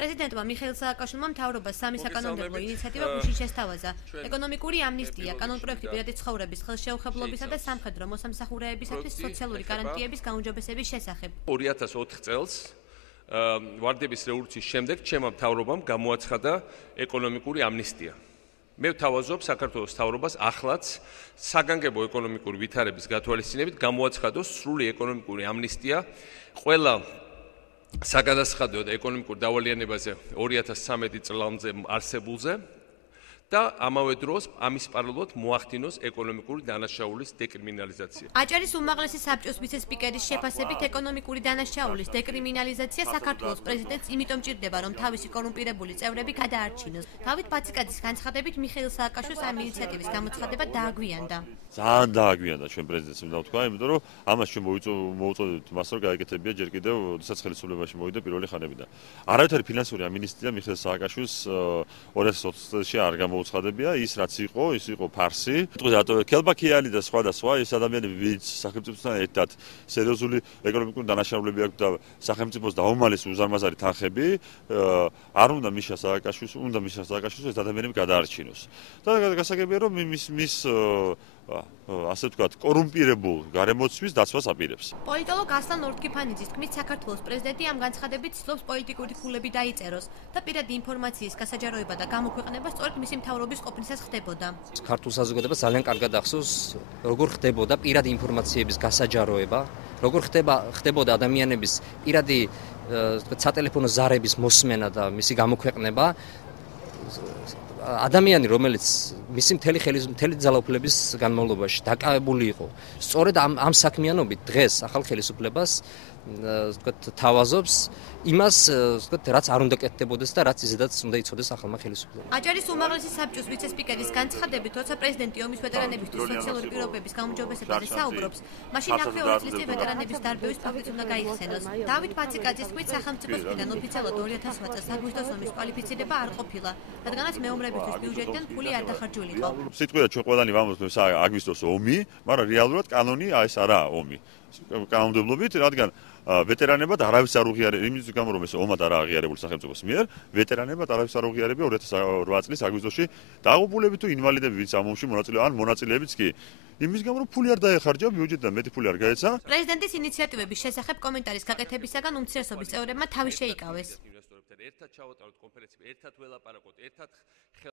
პრეზიდენტმა მიხეილ სააკაშვილმა მთავრობას სამი საკანონმდებლო ინიციატივა გუშინ შესთავაზა. ეკონომიკური ამნისტია, კანონპროექტი პირადი ცხოვრების ხელშეუხებლობისა და სამხედრო მოსამსახურეებისათვის სოციალური გარანტიების გაუმჯობესების შესახებ. 2004 წელს ვარდების რევოლუციის შემდეგ ჩემმა მთავრობამ გამოაცხადა ეკონომიკური ამნისტია. მე ვთავაზობ საქართველოს მთავრობას ახლაც საგანგებო ეკონომიკური ვითარების გათვალისწინებით გამოაცხადოს სრული ეკონომიკური ამნისტია ყველა საგადასახადო და ეკონომიკურ დავალიანებაზე 2013 წლამდე არსებულზე და ამავე დროს ამის პარალელურად მოახდინოს ეკონომიკური დანაშაულის დეკრიმინალიზაცია. აჭარის უმაღლესი საბჭოს ვიცე-სპიკერის შეფასებით ეკონომიკური დანაშაულის დეკრიმინალიზაცია საქართველოს პრეზიდენტს იმიტომ ჭირდება, რომ თავისი კორუმპირებული წევრები გადაარჩინოს. დავით ბაციკაძის განცხადებით მიხეილ სააკაშვილს ამ ინიციატივის გამოცხადება დააგვიანდა. ძალიან დააგვიანდა ჩვენ პრეზიდენტს უნდა ვთქვა, იმიტომ რომ ამას ჩვენ მოუწოდეთ მას რომ გაეკეთებია ჯერ კიდევ როდესაც ხელისუფლებაში მოვიდა პირველი ხანებიდან. არავითარი ფინანსური ამინისტია მიხეილ სააკაშვილს 2020 წელს არ უცხადებია ის რაც იყო, ის იყო ფარსი. ქელბაქიანი და სხვა ეს ადამიანები ვინც სახელმწიფოსთან ერთად სერიოზული ეკონომიკური დანაშაულები აქვს და სახელმწიფოს დაუმალეს უზარმაზარი თანხები, არ უნდა მიშა სააკაშვილს ეს ადამიანები გადაარჩინოს. და გასაგებია რომ მის ასე ვთქვათ, კორუმპირებულ გარემოცვის დაცვას აპირებს. პოლიტოლოგ ასლან ორთქიფანიძის თქმით, საქართველოს პრეზიდენტი ამ განცხადებით ცდილობს პოლიტიკური ფულები დაიწეროს და პირადი ინფორმაციის გასაჯაროება და გამოქვეყნება სწორედ მისი მთავრობის ყოფნისას ხდებოდა. ქართულ საზოგადოებას ძალიან კარგად ახსოვს, როგორ ხდებოდა პირადი ინფორმაციების გასაჯაროება, როგორ ხდებოდა ადამიანების პირადი სატელეფონო ზარების მოსმენა და მისი გამოქვეყნება. ადამიანი, რომელიც მისი მთელი ძალაუფლების განმავლობაში დაკავებული იყო, სწორედ ამ საქმიანობით დღეს ახალ ხელისუფლებას თავაზობს იმას, რაც არ უნდა კეთდებოდეს და რაც ისედაც უნდა იცოდეს ახალმა ხელისუფლებამ. აჭარის უმაღლესი საბჭოს ვიცე-სპიკერის განცხადებით, როცა პრეზიდენტი ომის ვეტერანებისთვის სოციალური პირობების გაუმჯობესებაზე საუბრობს, მაშინ აქვე 2 წლის წინ ვეტერანების დარბევის ფაქტიც უნდა გაიხსენოს. დავით ბაციკაძის თქმით, სახელმწიფოს მხრიდან ოფიციალურად 2008 წელს აგვისტოს ომის კვალიფიცირება არ ყოფილა, რადგანაც მეომრებისთვის ბიუჯეტიდან ფული არ დახარჯული იყო. სიტყვიერ ჩვენ ყველანი ვამბობთ აგვისტოს ომი, მაგრამ რეალურად კანონი ეს არაა ომი. კანონმდებლობით, რადგან ვეტერანებად არავის არ უღიარებია, იმის გამო რომ ეს ომად არ აღიარებული სახელმწიფოს მიერ, ვეტერანებად არავის არ უღიარებია 2008 წლის აგვისტოში დაღუპულები თუ ინვალიდები, ვინც ამ ომში მონაწილეობენ, ან მონაწილეებიც კი. იმის გამო რომ ფული არ დაეხარჯა, ბიუჯეტიდან მეტი ფული არ გაეცა. პრეზიდენტის ინიციატივების შესახებ კომენტარის გაკეთებისაგან უმცირესობის წევრებმა თავი შეიკავეს. ერთად ჩავატაროთ კონფერენციები, ერთად ველაპარაკოთ, ერთად